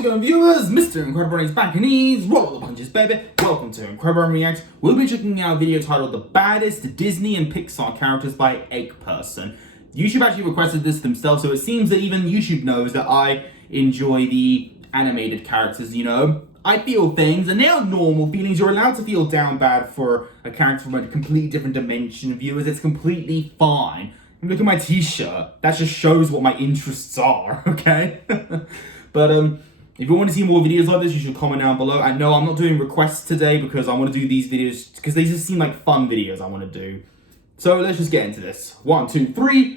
How's it going, viewers? Mr. Incredi-Brony's back and he's roll the punches, baby. Welcome to Incredi-Brony Reacts. We'll be checking out a video titled The Baddest Disney and Pixar Characters by Person. YouTube actually requested this themselves, so it seems that even YouTube knows that I enjoy the animated characters, you know? I feel things, and they are normal feelings. You're allowed to feel down bad for a character from a completely different dimension, viewers. It's completely fine. Look at my t-shirt. That just shows what my interests are, okay? But if you want to see more videos like this, you should comment down below. I know I'm not doing requests today because I want to do these videos because they just seem like fun videos I want to do. So let's just get into this. 1, 2, 3.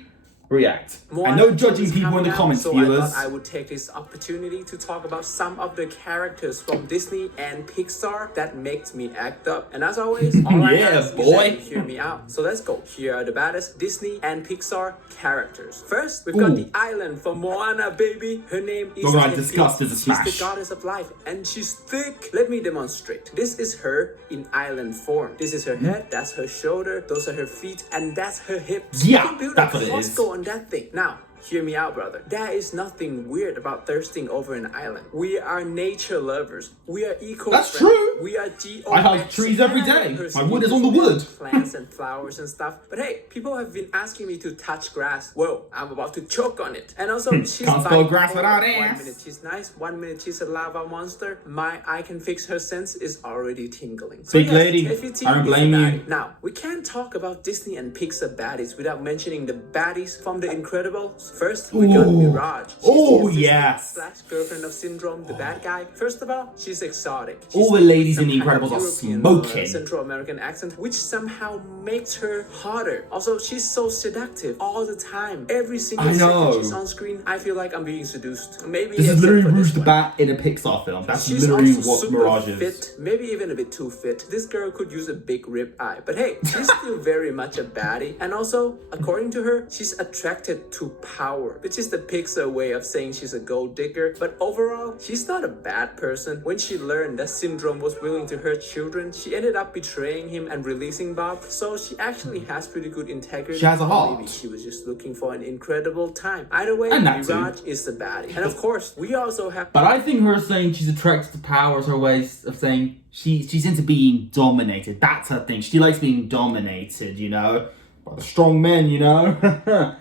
React. Moana, and no judging people in the comments, so viewers. I thought I would take this opportunity to talk about some of the characters from Disney and Pixar that makes me act up. And as always, all I ask is that you hear me out. So let's go. Here are the baddest Disney and Pixar characters. First, we've got the island from Moana, baby. Her name is Disgust is a smash. She's the goddess of life, and she's thick. Let me demonstrate. This is her in island form. This is her head, that's her shoulder, those are her feet, and that's her hips. Yeah, you can build that's a what it is. on that thing. Now, hear me out, brother. There is nothing weird about thirsting over an island. We are nature lovers. We are eco-friendly. That's true. We are I hug trees every day. My wood is on the wood. Plants and flowers and stuff. But hey, people have been asking me to touch grass. Whoa, I'm about to choke on it. And also, she's can't spell grass without ass. 1 minute she's nice, 1 minute she's a lava monster. My I can fix her sense is already tingling. So big lady, I don't blame you. Now, we can't talk about Disney and Pixar baddies without mentioning the baddies from The Incredibles. First, we got Mirage. She's the slash girlfriend of Syndrome, the bad guy. First of all, she's exotic. All the ladies in The Incredibles are smoking. Central American accent, which somehow makes her hotter. Also, she's so seductive all the time. Every single second she's on screen, I feel like I'm being seduced. Maybe this is literally Rouge the Bat in a Pixar film. That's literally what Mirage is. Fit, maybe even a bit too fit. This girl could use a big rib eye. But hey, she's still very much a baddie. And also, according to her, she's attracted to power, which is the Pixar way of saying she's a gold digger. But overall, she's not a bad person. When she learned that Syndrome was willing to hurt children, she ended up betraying him and releasing Bob. So she actually has pretty good integrity. She has a heart. Maybe she was just looking for an incredible time. Either way, Mirage is the baddie. And of course, we also have... But I think her saying she's attracted to power is her way of saying she's into being dominated. That's her thing. She likes being dominated, you know? By the strong men, you know?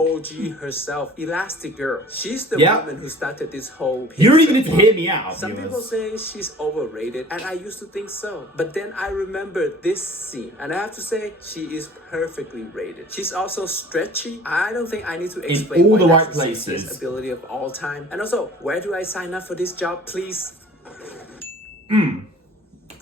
OG herself, Elastigirl. She's the woman who started this whole... You don't even need to hear me out. Some people say she's overrated, and I used to think so. But then I remember this scene, and I have to say, she is perfectly rated. She's also stretchy. I don't think I need to explain in all the that's right the places. sexiest ability of all time. And also, where do I sign up for this job, please?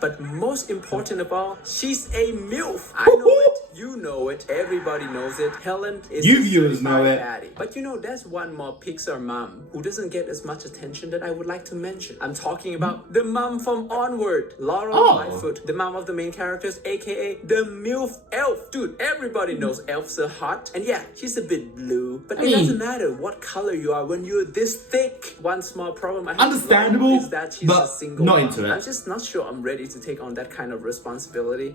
But most important of all, she's a MILF. I know it, you know it, everybody knows it. Helen is you viewers know it. Baddie. But you know, there's one more Pixar mom who doesn't get as much attention that I would like to mention. I'm talking about the mom from Onward, Laurel Lightfoot, the mom of the main characters, aka the MILF elf. Dude, everybody knows elves are hot. And yeah, she's a bit blue, but it doesn't matter what color you are when you're this thick. One small problem I have is that she's a single mom. Into it. I'm just not sure I'm ready to take on that kind of responsibility.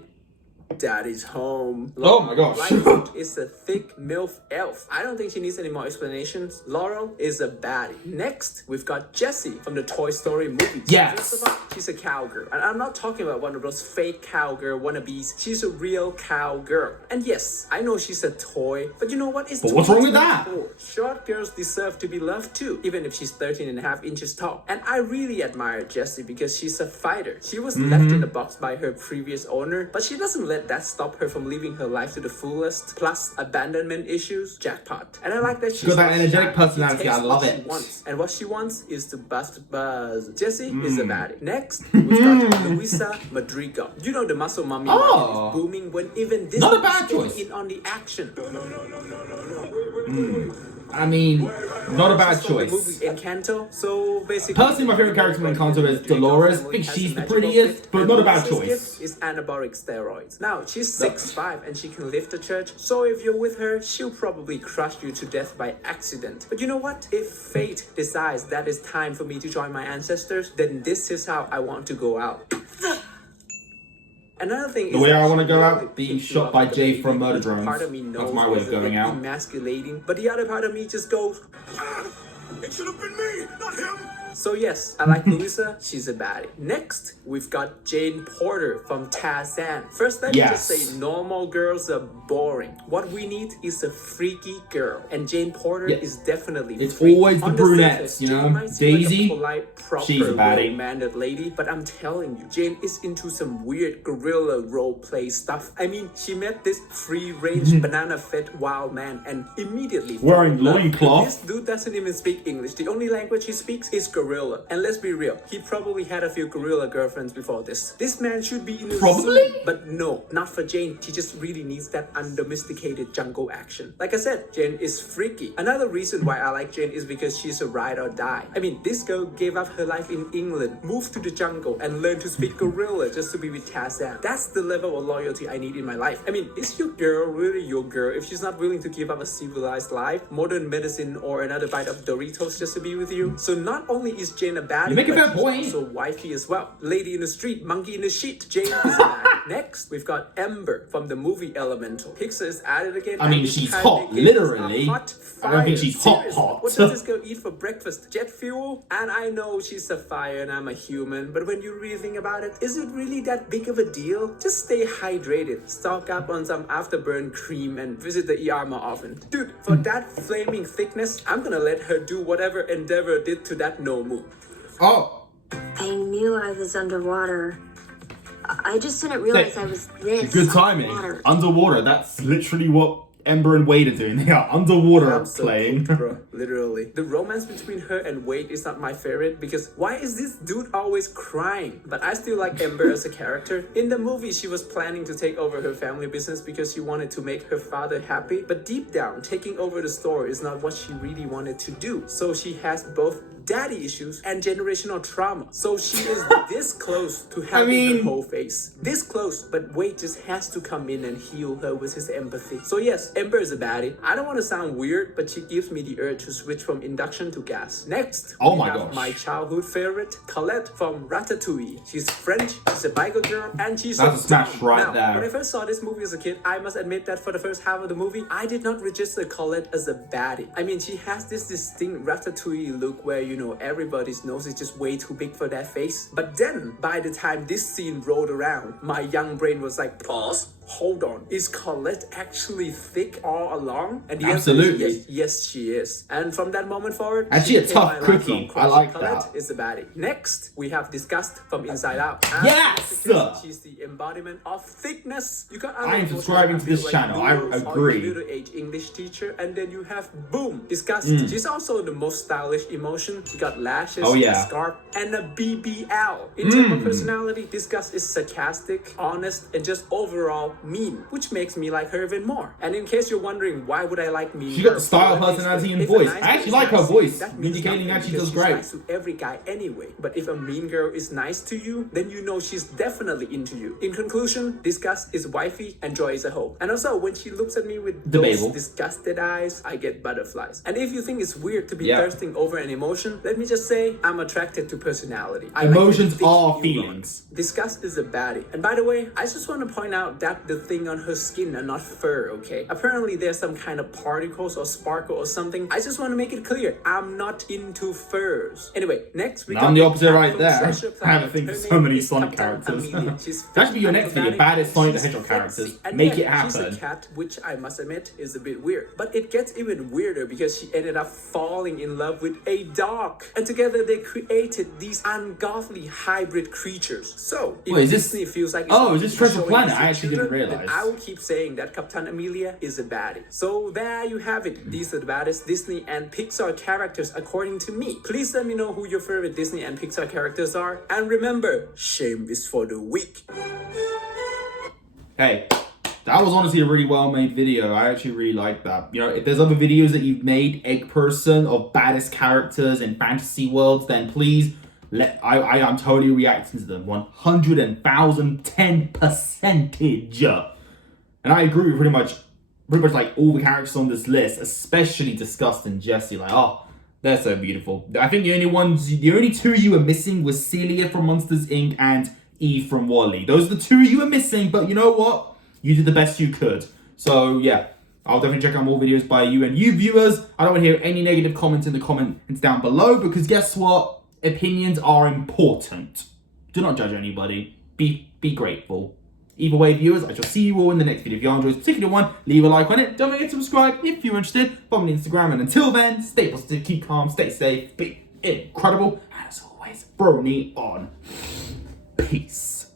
Daddy's home. Oh my gosh. Lightfoot is a thick MILF elf. I don't think she needs any more explanations. Laurel is a baddie. Next, we've got Jessie from the Toy Story movies. Yes. First of all, she's a cowgirl. And I'm not talking about one of those fake cowgirl wannabes. She's a real cowgirl. And yes, I know she's a toy, but you know what? What's wrong with that? Short girls deserve to be loved too, even if she's 13.5 inches tall. And I really admire Jessie because she's a fighter. She was left in the box by her previous owner, but she doesn't let that stop her from living her life to the fullest. Plus abandonment issues, jackpot. And I like that she's got that energetic personality. I love it. And what she wants is to bust buzz. Jessie is a baddie. Next, we've got Luisa Madrigal. You know the muscle mommy market is booming when even this is in on the action. I mean, not a bad choice. The movie Encanto, so basically... Personally, my favorite character in Encanto is Dolores. I think she's the prettiest, but not a bad choice. Is anabolic steroids. Now, she's 6'5" and she can lift a church, so if you're with her, she'll probably crush you to death by accident. But you know what? If fate decides that it's time for me to join my ancestors, then this is how I want to go out. Another thing the is way I want to go out, being shot by Jay from Murder Drones. Part of me knows that's my way of going out. Emasculating, but the other part of me just goes. It should have been me, not him. So yes, I like Luisa, she's a baddie. Next, we've got Jane Porter from Tarzan. First, let me just say normal girls are boring. What we need is a freaky girl. And Jane Porter is definitely It's freaky. always the brunettes, you know? Daisy, like a polite, proper, she's a baddie. well-mannered lady, but I'm telling you, Jane is into some weird gorilla roleplay stuff. I mean, she met this free-range banana-fed wild man and immediately wearing loincloth. This dude doesn't even speak English. The only language he speaks is gorilla. And let's be real, he probably had a few gorilla girlfriends before this. This man should be in a zoo, but no, not for Jane. She just really needs that undomesticated jungle action. Like I said, Jane is freaky. Another reason why I like Jane is because she's a ride or die. I mean, this girl gave up her life in England, moved to the jungle, and learned to speak gorilla just to be with Tarzan. That's the level of loyalty I need in my life. I mean, is your girl really your girl if she's not willing to give up a civilized life, modern medicine, or another bite of Doritos just to be with you? So not only is Jane a baddie, you make a fair but point. she's also wifey as well. Lady in the street, monkey in the sheet. Jane is a baddie. Next, we've got Ember from the movie Elemental. PIXAR is at it again. I mean, she's hot, literally. I don't think she's hot. What does this girl eat for breakfast? Jet fuel? And I know she's a fire and I'm a human, but when you really think about it, is it really that big of a deal? Just stay hydrated, stock up on some afterburn cream, and visit the ER more often. Dude, for that flaming thickness, I'm gonna let her do whatever Endeavor did to that no move. Oh. I knew I was underwater. I just didn't realize I was this Good timing. Underwater. That's literally what Ember and Wade are doing. They are underwater playing. Cooked, bro. Literally. The romance between her and Wade is not my favorite because why is this dude always crying? But I still like Ember as a character. In the movie, she was planning to take over her family business because she wanted to make her father happy. But deep down, taking over the store is not what she really wanted to do. So she has both daddy issues and generational trauma. So she is this close to having her whole face. This close, but Wade just has to come in and heal her with his empathy. So yes, Ember is a baddie. I don't want to sound weird, but she gives me the urge to switch from induction to gas. Next, we have my childhood favorite, Colette from Ratatouille. She's French, she's a biker girl, and she's a smash right there. When I first saw this movie as a kid, I must admit that for the first half of the movie, I did not register Colette as a baddie. I mean, she has this distinct Ratatouille look where, you know, everybody's nose is just way too big for that face. But then, by the time this scene rolled around, my young brain was like, pause. Hold on, is Colette actually thick all along? And the answer is yes, she is. And from that moment forward, she a tough cookie. I like Colette that. is the baddie. Next, we have Disgust from Inside Out. And yes! She's the embodiment of thickness. You got I am subscribing to this channel. I agree. Middle-aged English teacher, and then you have boom, Disgust. She's also the most stylish emotion. She got lashes, a scarf, and a BBL. In terms of personality, Disgust is sarcastic, honest, and just overall mean, which makes me like her even more. And in case you're wondering why would I like mean, she got the style, personality, and voice. I actually like her voice, indicating that she does great. Nice to every guy anyway. But if a mean girl is nice to you, then you know she's definitely into you. In conclusion, Disgust is wifey and Joy is a hoe. And also, when she looks at me with those disgusted eyes, I get butterflies. And if you think it's weird to be thirsting over an emotion, let me just say I'm attracted to personality. Emotions are feelings. Disgust is a baddie. And by the way, I just want to point out that the thing on her skin and not fur, okay? Apparently there's some kind of particles or sparkle or something. I just want to make it clear, I'm not into furs. Anyway, next we I'm the opposite right there. I haven't think of so many Sonic characters. That should be your next video, baddest Sonic the Hedgehog characters. Make it happen. She's a cat, which I must admit is a bit weird. But it gets even weirder because she ended up falling in love with a dog. And together they created these ungodly hybrid creatures. So, if Disney feels like is this Treasure Planet? I actually didn't realize. I will keep saying that Captain Amelia is a baddie. So there you have it. These are the baddest Disney and Pixar characters according to me. Please let me know who your favorite Disney and Pixar characters are. And remember, shame is for the weak. Hey, that was honestly a really well made video. I actually really like that. You know, if there's other videos that you've made, Egg Person, of baddest characters in fantasy worlds, then please I am totally reacting to them 110%. And I agree with pretty much like all the characters on this list, especially Disgust and Jessie. Like, oh, they're so beautiful. I think the only two you were missing was Celia from Monsters Inc. and Eve from WALL-E. Those are the two you were missing, but you know what? You did the best you could. So yeah, I'll definitely check out more videos by you and you viewers. I don't want to hear any negative comments in the comments down below, because guess what? Opinions are important. Do not judge anybody. Be grateful. Either way, viewers, I shall see you all in the next video. If you enjoyed this particular one, leave a like on it. Don't forget to subscribe if you're interested. Follow me on Instagram. And until then, stay positive, keep calm, stay safe, be incredible. And as always, Brony on. Peace.